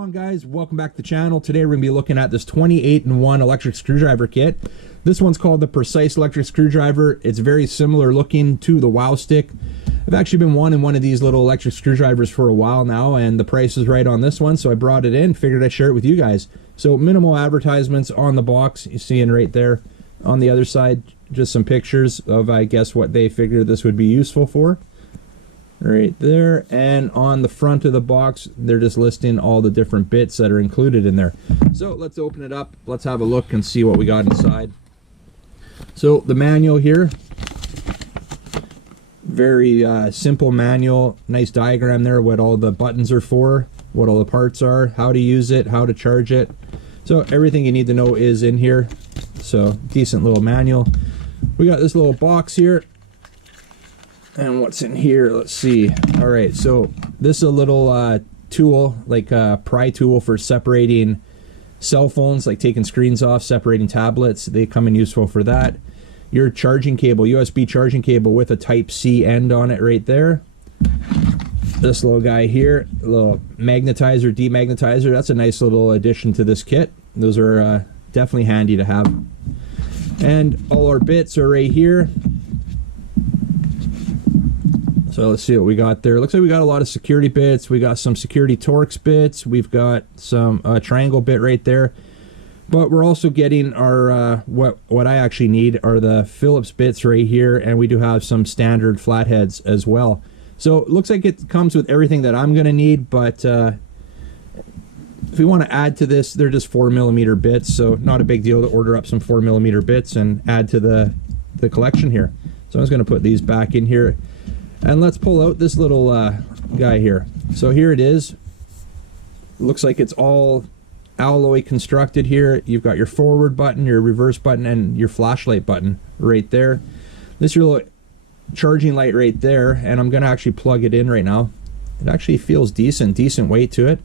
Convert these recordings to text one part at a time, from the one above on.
on, guys? Welcome back to the channel. Today we're going to be looking at this 28-in-1 electric screwdriver kit. This one's called the Precise Electric Screwdriver. It's very similar looking to the Wow Stick. I've actually been wanting one of these little electric screwdrivers for a while now, and the price is right on this one, so I brought it in, figured I'd share it with you guys. So minimal advertisements on the box, you're seeing right there. On the other side, just some pictures of, I guess, what they figured this would be useful for. Right there, and on the front of the box they're just listing all the different bits that are included in there. So let's open it up, let's have a look and see what we got inside. So the manual here, very simple manual, nice diagram there, what all the buttons are for, what all the parts are, how to use it, how to charge it. So everything you need to know is in here. So decent little manual. We got this little box here. And what's in here? Let's see. All right, so this is a little tool, like a pry tool for separating cell phones, like taking screens off, separating tablets. They come in useful for that. Your charging cable, USB charging cable with a Type-C end on it right there. This little guy here, a little magnetizer, demagnetizer. That's a nice little addition to this kit. Those are definitely handy to have. And all our bits are right here. So let's see what we got there. Looks like we got a lot of security bits. We got some security Torx bits. We've got some triangle bit right there. But we're also getting our, what I actually need are the Phillips bits right here. And we do have some standard flatheads as well. So it looks like it comes with everything that I'm going to need. But if we want to add to this, they're just 4mm bits. So not a big deal to order up some 4mm bits and add to the collection here. So I'm just going to put these back in here. And let's pull out this little guy here. So here it is. Looks like it's all alloy constructed here. You've got your forward button, your reverse button, and your flashlight button right there. This is your little charging light right there, and I'm going to actually plug it in right now. It actually feels decent weight to it.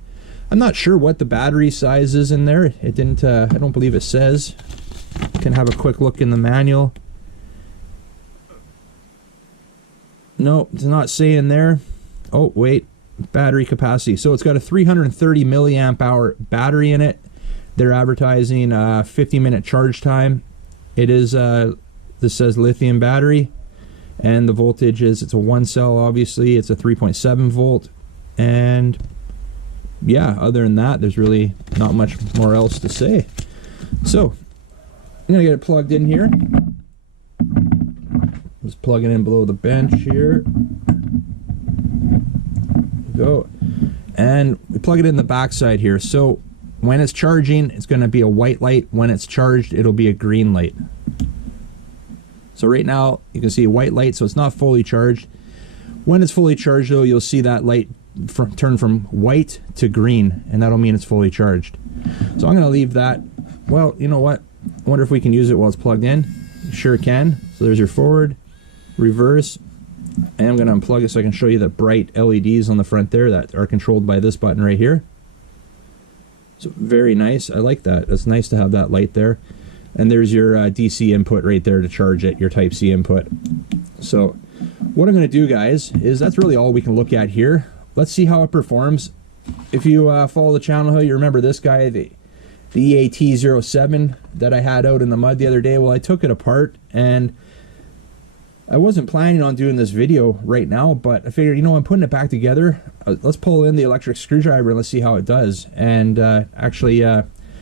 I'm not sure what the battery size is in there. It didn't, I don't believe it says. You can have a quick look in the manual. No, it's not saying there. Oh, wait. Battery capacity. So it's got a 330 milliamp hour battery in it. They're advertising 50-minute charge time. It is, this says lithium battery. And the voltage is, it's a 1-cell, obviously. It's a 3.7 volt. And yeah, other than that, there's really not much more else to say. So, I'm going to get it plugged in here. Just plug it in below the bench here. Go. And we plug it in the back side here. So when it's charging, it's going to be a white light. When it's charged, it'll be a green light. So right now, you can see a white light, so it's not fully charged. When it's fully charged, though, you'll see that light turn from white to green, and that'll mean it's fully charged. So I'm going to leave that. Well, you know what? I wonder if we can use it while it's plugged in. You sure can. So there's your forward, reverse, and I'm going to unplug it so I can show you the bright LEDs on the front there that are controlled by this button right here. So very nice. I like that. It's nice to have that light there. And there's your DC input right there to charge it, your Type-C input. So what I'm going to do, guys, is that's really all we can look at here. Let's see how it performs. If you follow the channel, you remember this guy, the EAT-07 that I had out in the mud the other day. Well, I took it apart, and I wasn't planning on doing this video right now, but I figured, you know, I'm putting it back together. Let's pull in the electric screwdriver and let's see how it does, and actually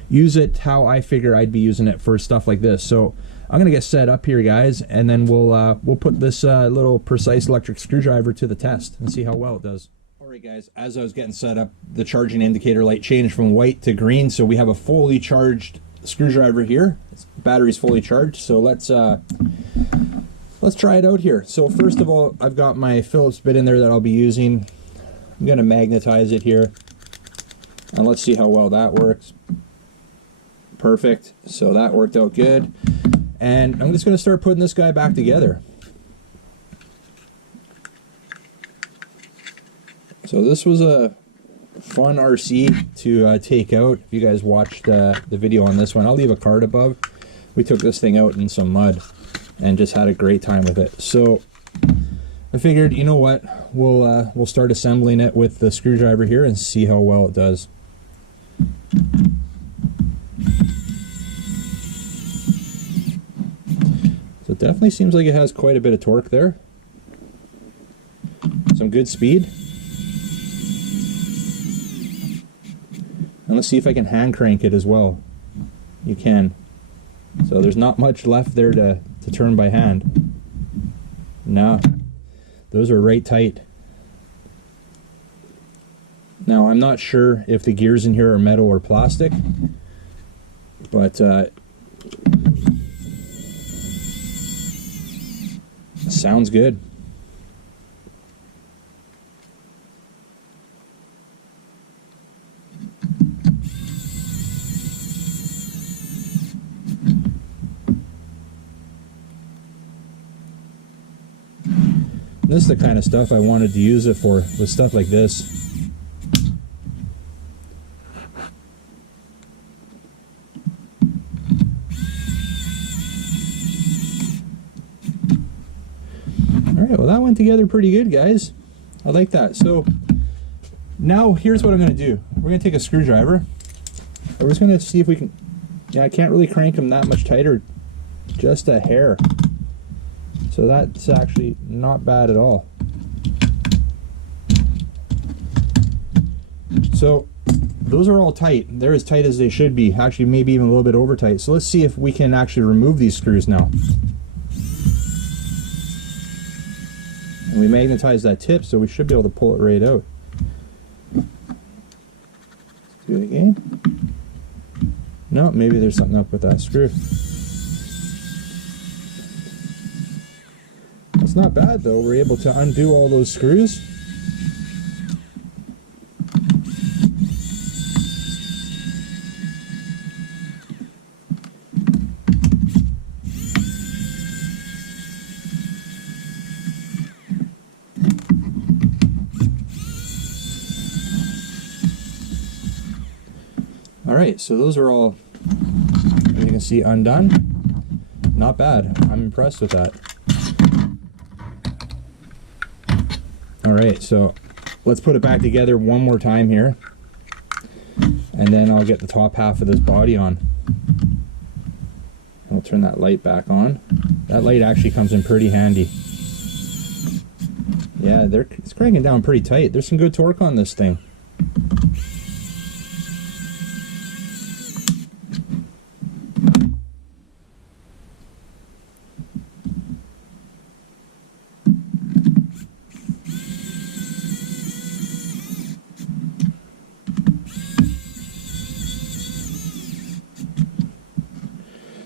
use it how I figure I'd be using it for stuff like this. So I'm gonna get set up here, guys, and then we'll put this little Precise electric screwdriver to the test and see how well it does. All right, guys, as I was getting set up, the charging indicator light changed from white to green, so we have a fully charged screwdriver here. Battery's fully charged, so let's try it out here. So first of all, I've got my Phillips bit in there that I'll be using. I'm going to magnetize it here. And let's see how well that works. Perfect. So that worked out good. And I'm just going to start putting this guy back together. So this was a fun RC to take out. If you guys watched the video on this one, I'll leave a card above. We took this thing out in some mud and just had a great time with it. So I figured, you know what, we'll start assembling it with the screwdriver here and see how well it does. So it definitely seems like it has quite a bit of torque there. Some good speed. And let's see if I can hand crank it as well. You can. So there's not much left there to turn by hand. No, those are right tight. Now I'm not sure if the gears in here are metal or plastic, but sounds good. This is the kind of stuff I wanted to use it for, with stuff like this. Alright, well that went together pretty good, guys. I like that. So now here's what I'm going to do. We're going to take a screwdriver. We're just going to see if we can... Yeah, I can't really crank them that much tighter. Just a hair. So that's actually not bad at all. So those are all tight. They're as tight as they should be. Actually, maybe even a little bit over tight. So let's see if we can actually remove these screws now. And we magnetize that tip, so we should be able to pull it right out. Let's do it again. No, maybe there's something up with that screw. It's not bad though. We're able to undo all those screws. Alright, so those are all, as you can see, undone. Not bad. I'm impressed with that. Alright, so let's put it back together one more time here. And then I'll get the top half of this body on. I'll turn that light back on. That light actually comes in pretty handy. Yeah, it's cranking down pretty tight. There's some good torque on this thing.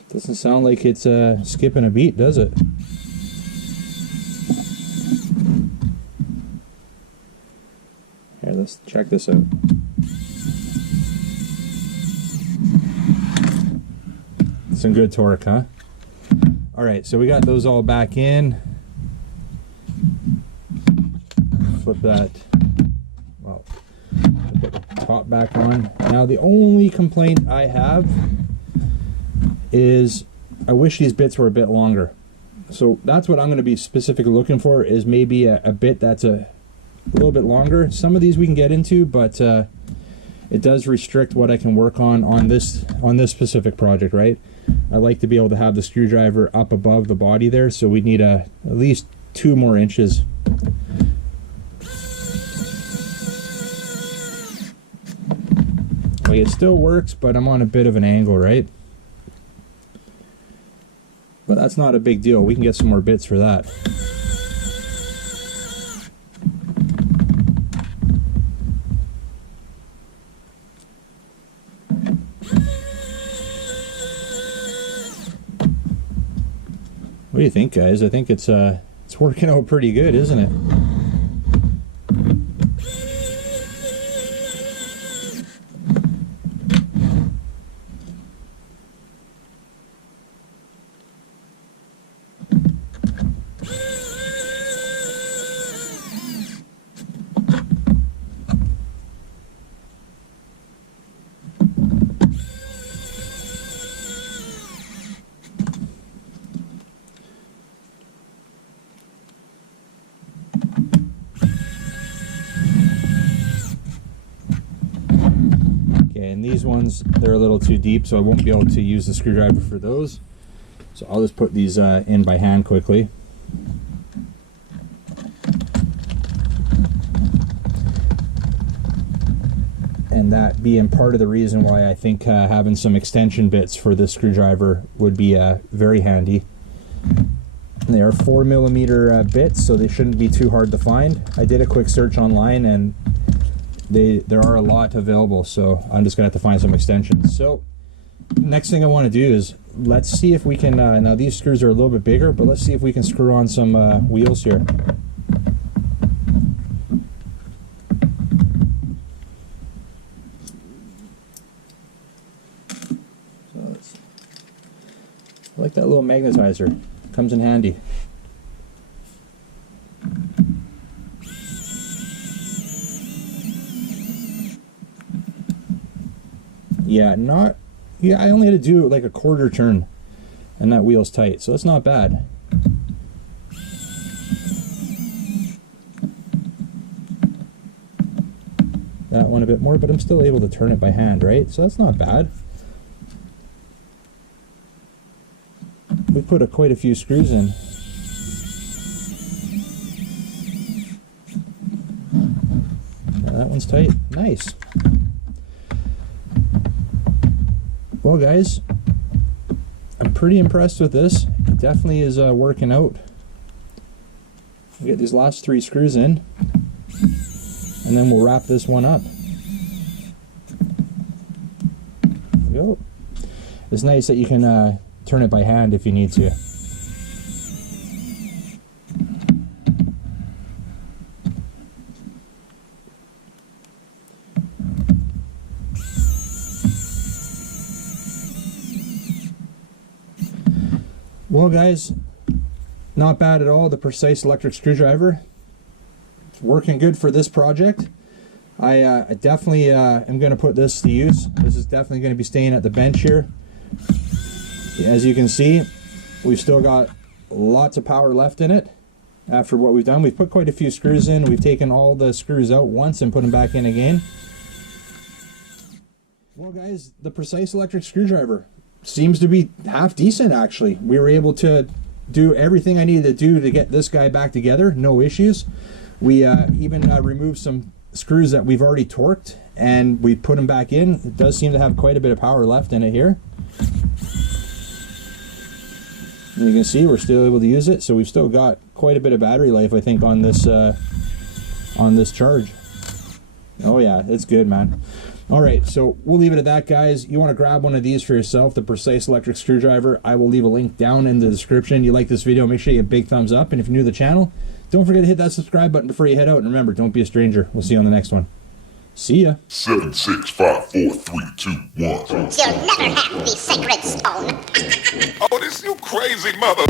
Doesn't sound like it's skipping a beat, does it? Here, let's check this out. Some good torque, huh? Alright, so we got those all back in. Flip that. Well, put the top back on. Now the only complaint I have is I wish these bits were a bit longer. So that's what I'm going to be specifically looking for, is maybe a bit that's a little bit longer. Some of these we can get into, but it does restrict what I can work on this specific project, right? I like to be able to have the screwdriver up above the body there, so we need at least 2 more inches. Like, it still works, but I'm on a bit of an angle, right? But that's not a big deal. We can get some more bits for that. What do you think, guys? I think it's working out pretty good, isn't it? Okay, and these ones, they're a little too deep, so I won't be able to use the screwdriver for those. So I'll just put these in by hand quickly. And that being part of the reason why I think having some extension bits for this screwdriver would be very handy. And they are 4mm bits, so they shouldn't be too hard to find. I did a quick search online and there are a lot available, so I'm just gonna have to find some extensions. So next thing I want to do is let's see if we can now these screws are a little bit bigger, but let's see if we can screw on some wheels here. So I like that little magnetizer, comes in handy. Yeah, I only had to do like a quarter turn and that wheel's tight, so that's not bad. That one a bit more, but I'm still able to turn it by hand, right? So that's not bad. We put quite a few screws in. Yeah, that one's tight. Nice. Well guys, I'm pretty impressed with this. It definitely is working out. We'll get these last 3 screws in and then we'll wrap this one up. There we go. It's nice that you can turn it by hand if you need to. Well guys, not bad at all. The Precise electric screwdriver, it's working good for this project. I definitely am going to put this to use. This is definitely going to be staying at the bench here. As you can see, we've still got lots of power left in it after what we've done. We've put quite a few screws in. We've taken all the screws out once and put them back in again. Well guys, the Precise electric screwdriver seems to be half decent actually. We were able to do everything I needed to do to get this guy back together, no issues. We even removed some screws that we've already torqued and we put them back in. It does seem to have quite a bit of power left in it here. And you can see we're still able to use it, so we've still got quite a bit of battery life I think on this charge. Oh yeah, it's good, man. Alright, so we'll leave it at that, guys. You want to grab one of these for yourself, the Precise electric screwdriver. I will leave a link down in the description. You like this video, make sure you give a big thumbs up. And if you're new to the channel, don't forget to hit that subscribe button before you head out. And remember, don't be a stranger. We'll see you on the next one. See ya. 7, 6, 5, 4, 3, 2, 1. You'll never have the sacred stone. Oh, this you crazy mother.